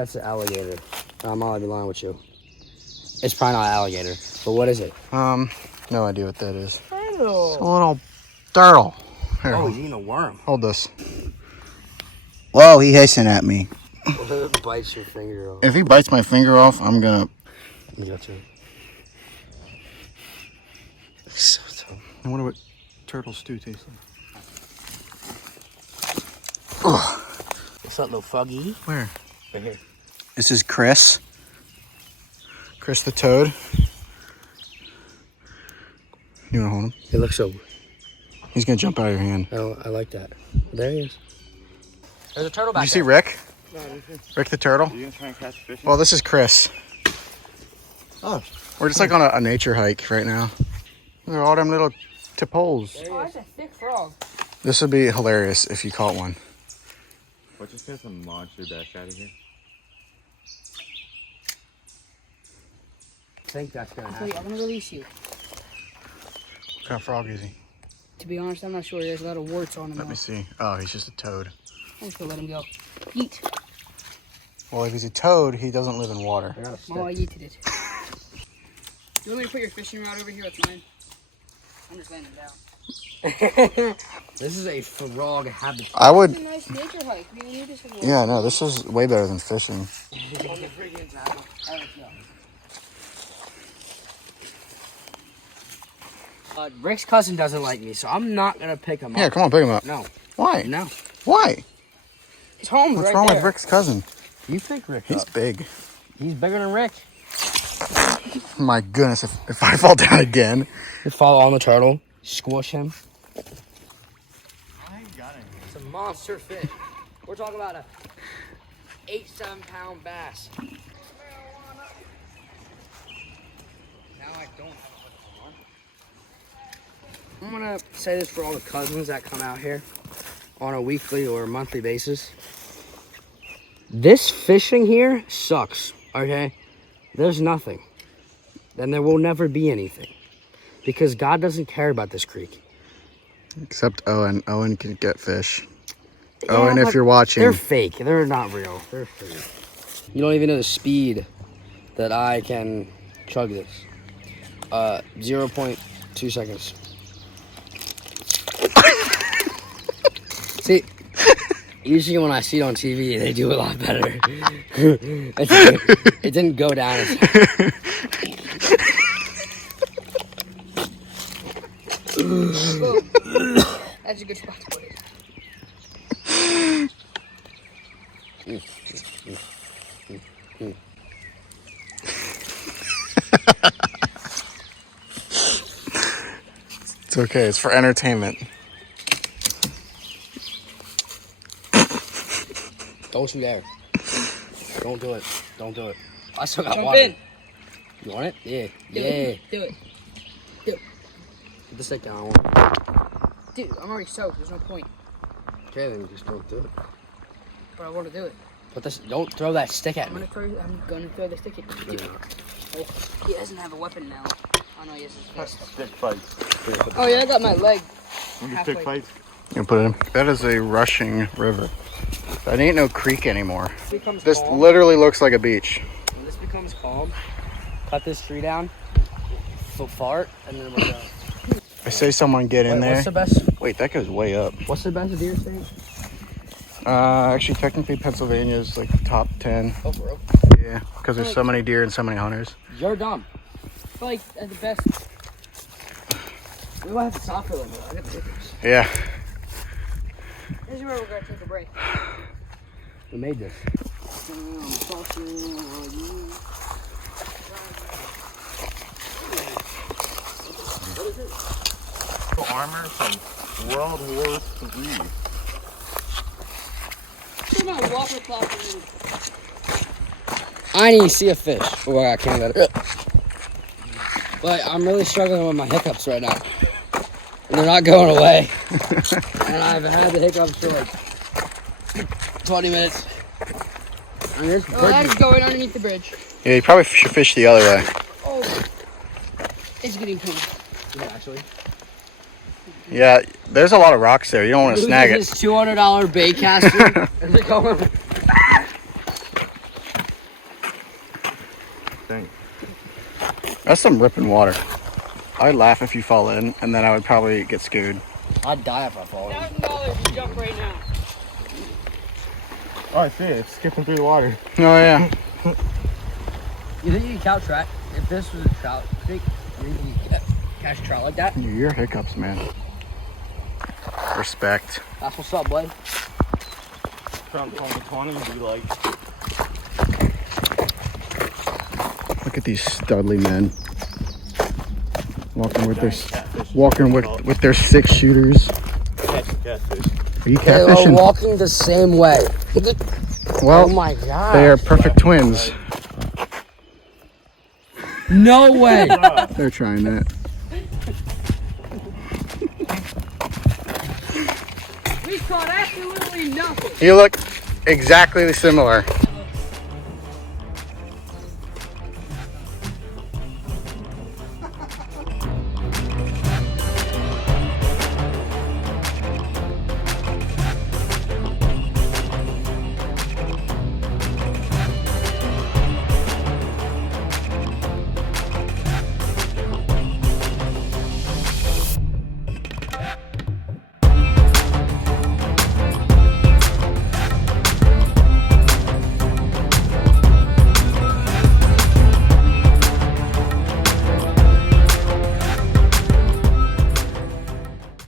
That's an alligator. I might be lying with you. It's probably not an alligator, but what is it? No idea what that is. Turtle. It's a little turtle. Here, Oh, he's eating a worm. hold this. Whoa, he hissing at me. What if it bites your finger off? If he bites my finger off, I'm gonna... I got you. It's so tough. I wonder what turtle stew tastes like. What's that little foggy? Where? Right here. This is Chris. Chris the toad. You wanna hold him? It looks so... He's gonna jump out of your hand. I like that. There he is. There's a turtle back Did you see Rick? No, Rick the turtle? Are you gonna try and catch fish? Well, this is Chris. Oh. We're just like on a nature hike right now. Look at all them little tippoles. Oh, that's a thick frog. This would be hilarious if you caught one. What just gets a monster back out of here? I think that's gonna Wait, happen. I'm gonna release you. What kind of frog is he? To be honest, I'm not sure. There's a lot of warts on him. Let me see. Oh, he's just a toad. I'm just gonna let him go. Eat. Well, if he's a toad, he doesn't live in water. I got a Oh, I stick. yeeted it. You want me to put your fishing rod over here? It's mine. I'm just laying it down. This is a frog habitat. I would... It's a nice nature hike. We need this as well. Yeah, no, this is way better than fishing. Rick's cousin doesn't like me, so I'm not gonna pick him Yeah, up. come on, pick him up. No, Why? no. Why? His home's What's right wrong there. with Rick's cousin? You pick Rick He's up. big. He's bigger than Rick. My goodness, if I fall down again. You follow on the turtle, squish him. I got it. It's a monster fish. We're talking about a 8-7 pound bass. Now I don't have a hook on. I'm gonna say this for all the cousins that come out here on a weekly or monthly basis. This fishing here sucks, okay? There's nothing. Then there will never be anything. Because God doesn't care about this creek. Except Owen. Owen can get fish. Yeah, Owen, if but you're watching. They're fake. They're not real. They're fake. You don't even know the speed that I can chug this. 0.2 seconds. See, usually when I see it on TV, they do a lot better. It didn't go down. That's a good spot to put it. It's okay. It's for entertainment. Don't you dare. Don't do it. Don't do it. I still got Jump water. in. You want it? Yeah. Do Yeah. it. Do it. Put the stick down. Dude, I'm already soaked. There's no point. Okay, then just don't do it. But I want to do it. Put this. Don't throw that stick at I'm me. gonna throw the stick at you. Oh, he doesn't have a weapon now. Oh no, he has his fist. Stick fights. Oh yeah, I got my leg. Stick Halfway. fights. You put it in. That is a rushing river. That ain't no creek anymore. Becomes This calm. literally looks like a beach. When this becomes calm, cut this tree down, fart, and then we're done. I say someone get in there. What's the best? Wait, that goes way up. What's the best deer state? Actually, technically, Pennsylvania is like top 10. Oh, bro. Yeah, because there's so many deer and so many hunters. You're dumb. But like at the best. We might have to stop for a little bit. I got the hiccups. Yeah. This is where we're gonna take a break. We made this. Armor from World War III. Come on, water clock. I need to see a fish. Oh, I can't let it. But I'm really struggling with my hiccups right now. And they're not going away. And I've had the hiccups for like 20 minutes. And this Oh, that is going underneath the bridge. Yeah, you probably should fish the other way. Oh, it's getting cool. yeah, actually. Yeah, there's a lot of rocks there. You don't want to snag it. This $200 bait caster. And they're going. That's some ripping water. I'd laugh if you fall in, and then I would probably get scared. I'd die if I fall in. $1,000 to jump right now. Oh, I see it. It's skipping through the water. Oh yeah. You think you could catch trout? If this was a trout creek, you think you could catch trout like that? Your hiccups, man. Respect. That's what's up, bud. From 2020 would be like, Look at these studly men walking with their catfish. with their 6-shooters. Catfish. Are you They are catfishing? walking the same way. Well, Oh my god. they are perfect twins. No way. They're trying that. We caught absolutely nothing. You look exactly similar.